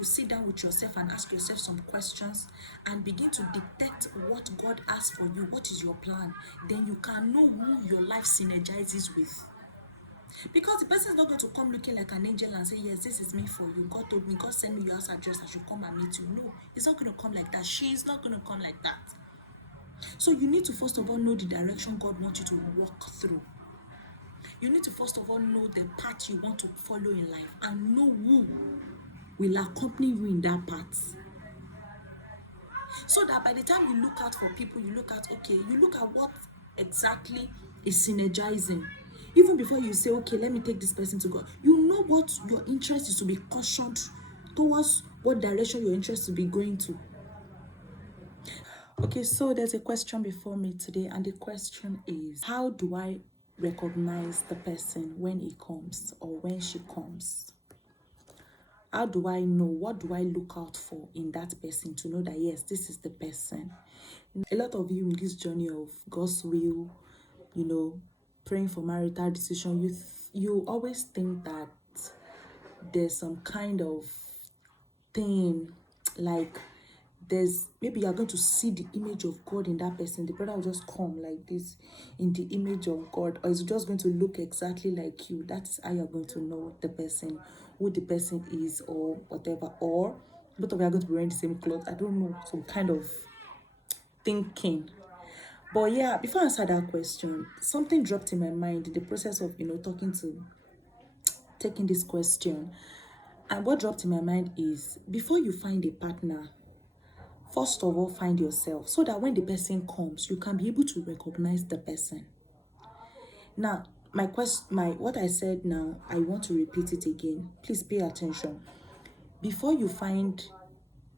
you sit down with yourself and ask yourself some questions and begin to detect what God has for you, what is your plan, then you can know who your life synergizes with. Because the person is not going to come looking like an angel and say, yes, this is me for you. God told me, God sent me your house address, I should come and meet you. No, it's not going to come like that. She is not going to come like that. So you need to first of all know the direction God wants you to walk through. You need to first of all know the path you want to follow in life and know who will accompany you in that path. So that by the time you look out for people, you look at, okay, you look at what exactly is synergizing. Even before you say, okay, let me take this person to God, you know what your interest is to be cautioned towards, what direction your interest to be going to. Okay, so there's a question before me today, and the question is, how do I recognize the person when he comes or when she comes? How do I know? What do I look out for in that person to know that, yes, this is the person? A lot of you in this journey of God's will, praying for marital decision, you always think that there's some kind of thing, like maybe you're going to see the image of God in that person. The brother will just come like this in the image of God, or is just going to look exactly like you. That is how you're going to know the person, who the person is, or whatever. Or both of you are going to be wearing the same clothes. I don't know, some kind of thinking. But yeah, before I answer that question, something dropped in my mind in the process of taking this question. And what dropped in my mind is, before you find a partner, first of all, find yourself, so that when the person comes, you can be able to recognize the person. Now, what I said now, I want to repeat it again. Please pay attention. Before you find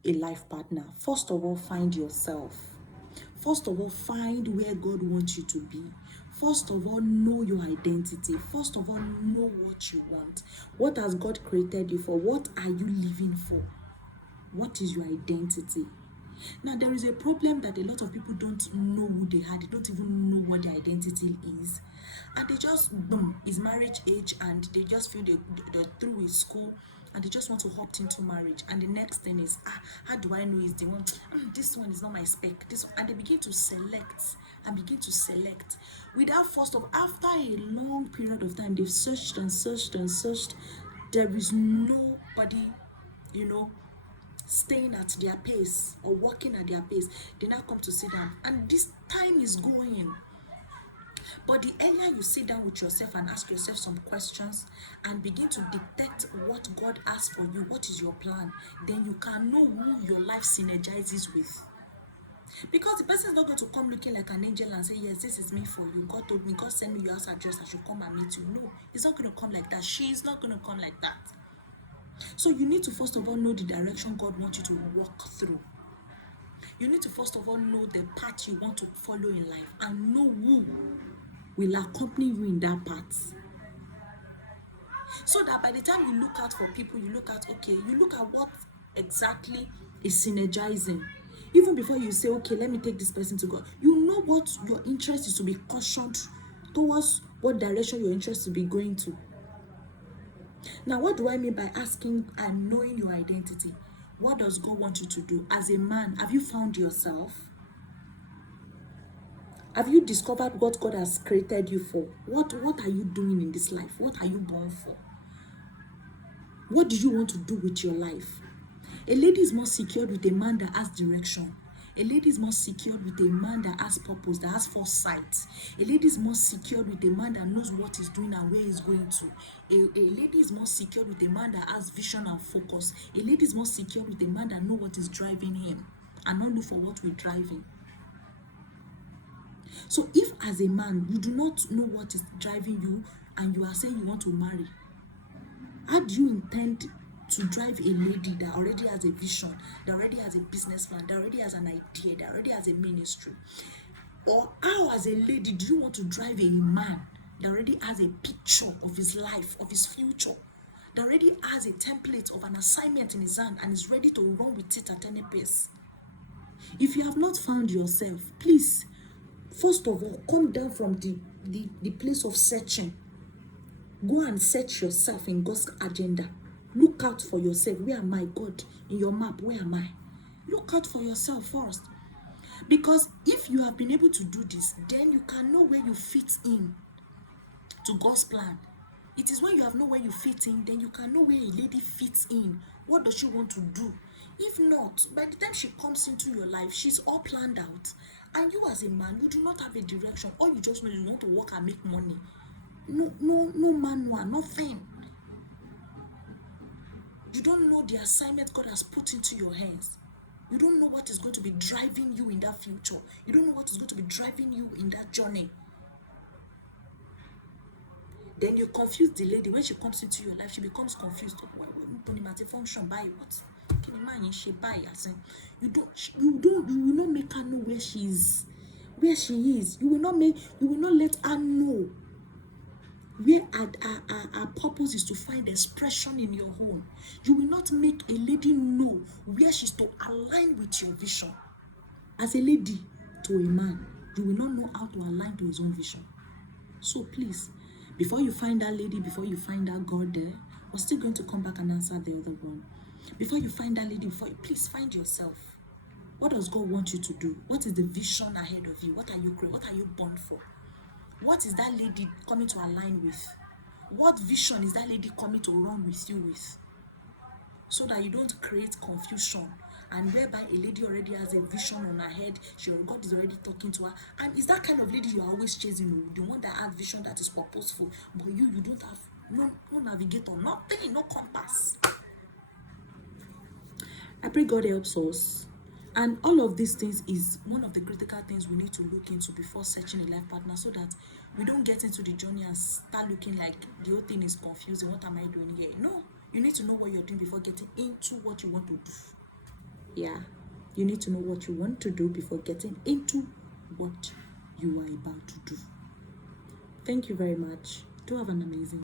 a life partner, first of all, find yourself. First of all, find where God wants you to be. First of all, know your identity. First of all, know what you want. What has God created you for? What are you living for? What is your identity? Now, there is a problem that a lot of people don't know who they are. They don't even know what their identity is. And they just, boom, it's marriage age, and they just feel they're through with school, and they just want to opt into marriage. And the next thing is, how do I know is the one? This one is not my spec. And they begin to select without first of, after a long period of time, they've searched and searched and searched. There is nobody, staying at their pace or walking at their pace. They now come to sit down, and this time is going. But the earlier you sit down with yourself and ask yourself some questions and begin to detect what God has for you, what is your plan, then you can know who your life synergizes with. Because the person is not going to come looking like an angel and say, yes, this is me for you. God told me, God sent me your house address, I should come and meet you. No, it's not going to come like that. She is not going to come like that. So you need to first of all know the direction God wants you to walk through. You need to first of all know the path you want to follow in life and know who will accompany you in that path. So that by the time you look out for people, you look at what exactly is synergizing. Even before you say, okay, let me take this person to God, you know what your interest is to be cautioned towards, what direction your interest to be going to. Now, what do I mean by asking and knowing your identity? What does God want you to do? As a man, have you found yourself? Have you discovered what God has created you for? What are you doing in this life? What are you born for? What do you want to do with your life? A lady is more secured with a man that has direction. A lady is more secured with a man that has purpose, that has foresight. A lady is more secured with a man that knows what he's doing and where he's going to. A lady is more secured with a man that has vision and focus. A lady is more secured with a man that knows what is driving him and not look for what we're driving. So if as a man, you do not know what is driving you and you are saying you want to marry, how do you intend to drive a lady that already has a vision, that already has a business plan, that already has an idea, that already has a ministry? Or how as a lady do you want to drive a man that already has a picture of his life, of his future, that already has a template of an assignment in his hand and is ready to run with it at any pace? If you have not found yourself, please, first of all, come down from the place of searching. Go and search yourself in God's agenda. Look out for yourself. Where am I, God? In your map, where am I? Look out for yourself first. Because if you have been able to do this, then you can know where you fit in to God's plan. It is when you have know where you fit in, then you can know where a lady fits in. What does she want to do? If not, by the time she comes into your life, she's all planned out. And you as a man, you do not have a direction. All you just know is you want to work and make money. No manual, nothing. You don't know the assignment God has put into your hands. You don't know what is going to be driving you in that future. You don't know what is going to be driving you in that journey. Then you confuse the lady. When she comes into your life, she becomes confused. Function by what? Can you imagine she buy? You will not make her know where she is. You will not let her know where our purpose is to find expression in your home. You will not make a lady know where she's to align with your vision. As a lady to a man, you will not know how to align to his own vision. So please, before you find that lady, before you find that God there, we're still going to come back and answer the other one. Before you find that lady, please find yourself. What does God want you to do? What is the vision ahead of you? What are you creating? What are you born for? What is that lady coming to align with? What vision is that lady coming to run with you with? So that you don't create confusion, and whereby a lady already has a vision on her head, God is already talking to her, and is that kind of lady you are always chasing, the one that has vision that is purposeful, but you don't have no navigator, nothing, no compass. I pray God helps us. And all of these things is one of the critical things we need to look into before searching a life partner, so that we don't get into the journey and start looking like the whole thing is confusing. What am I doing here? No, you need to know what you're doing before getting into what you want to do. Yeah, you need to know what you want to do before getting into what you are about to do. Thank you very much. Do have an amazing